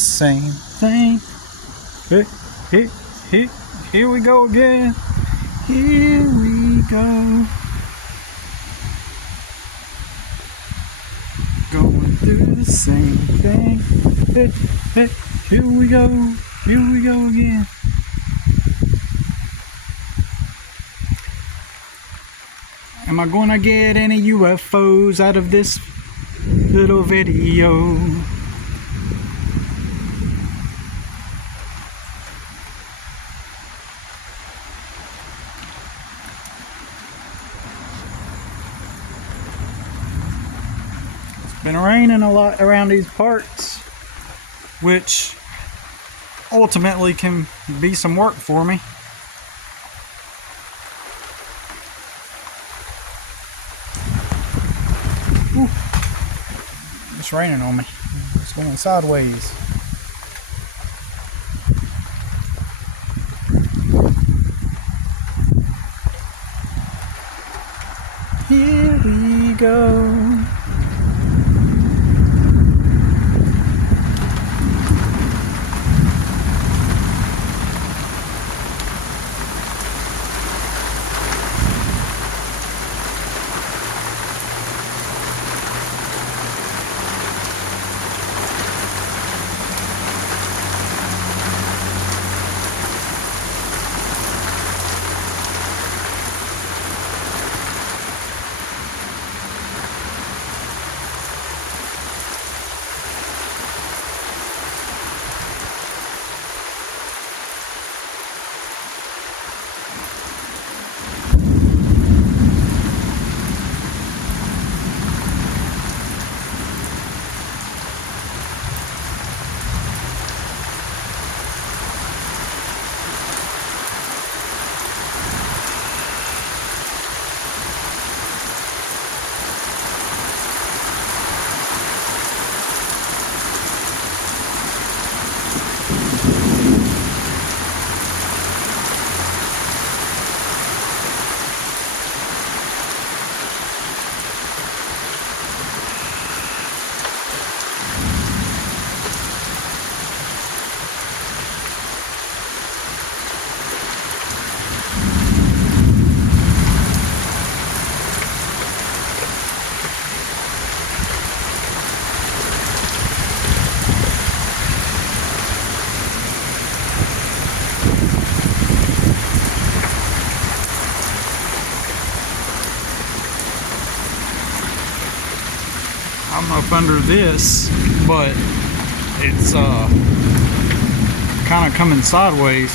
same thing. Here we go again. Here we go. Going through the same thing. Here we go. Here we go again. Am I gonna get any UFOs out of this little video? It's been raining a lot around these parts, which ultimately can be some work for me. Whew. It's raining on me. It's going sideways. Here we go. I'm up under this, but it's kind of coming sideways.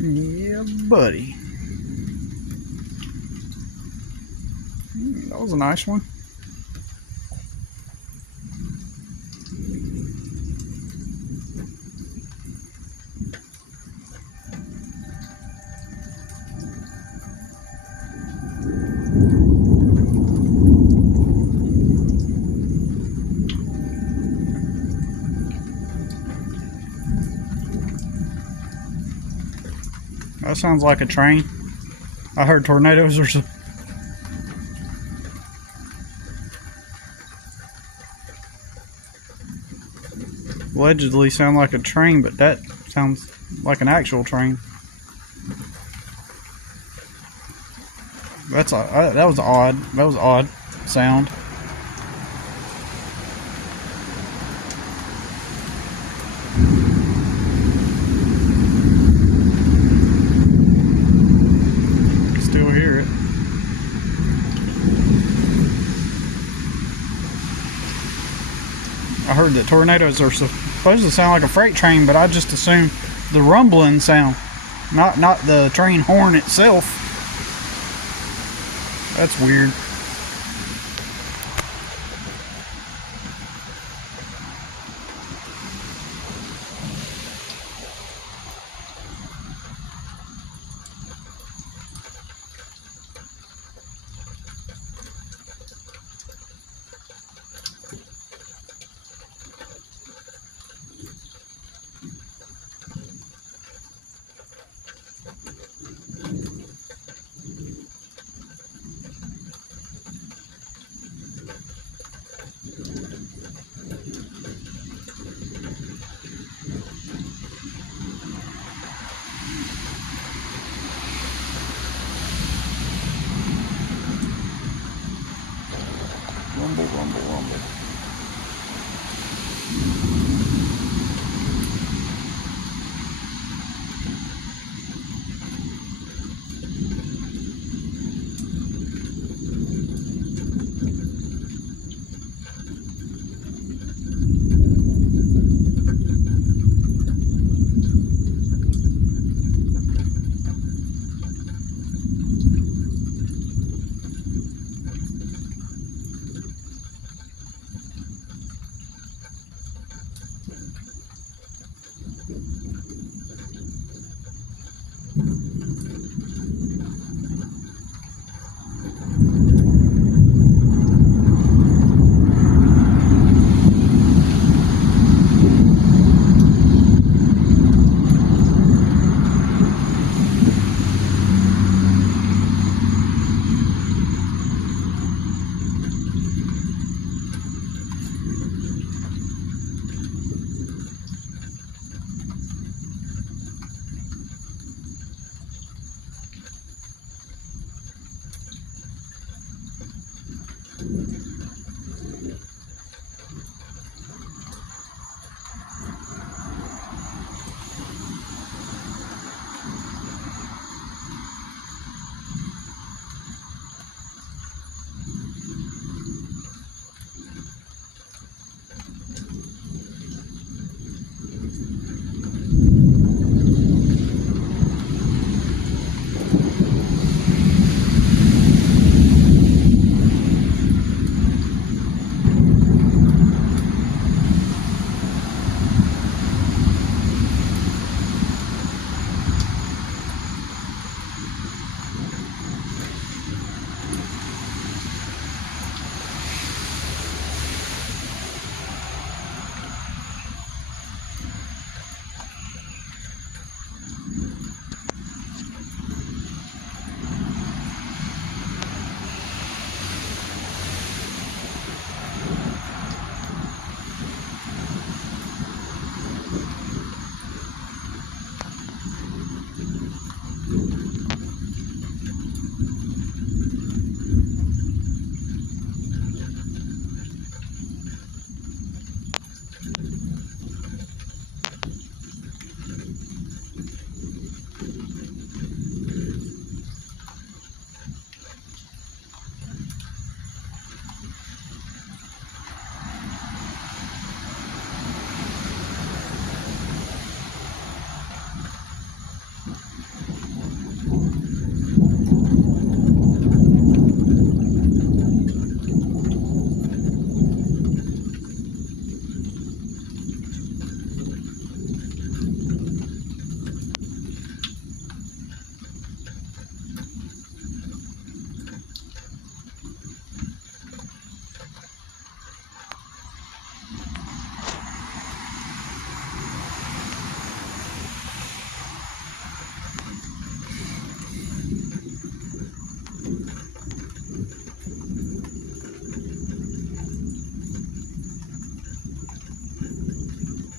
Yeah, buddy. That was a nice one. That sounds like a train. I heard tornadoes are allegedly sound like a train, but that sounds like an actual train. That was odd. That was odd sound. Still hear it. I heard that tornadoes are supposed to sound like a freight train, but I just assumed the rumbling sound, not the train horn itself. That's weird.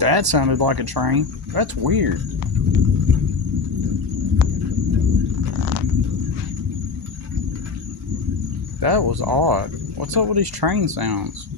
That sounded like a train. That's weird. That was odd. What's up with these train sounds?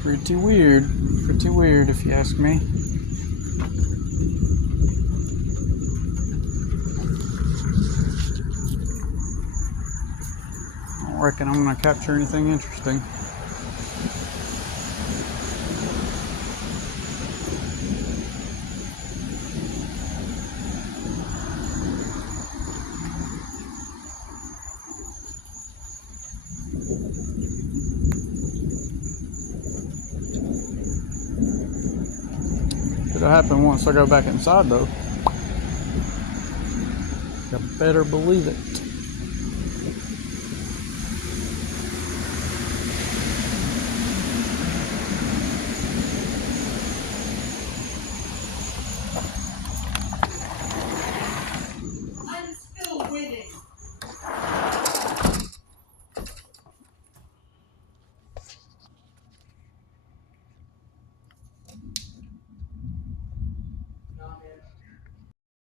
Pretty weird. Pretty weird if you ask me. I don't reckon I'm gonna capture anything interesting. It'll happen once I go back inside though. You better believe it.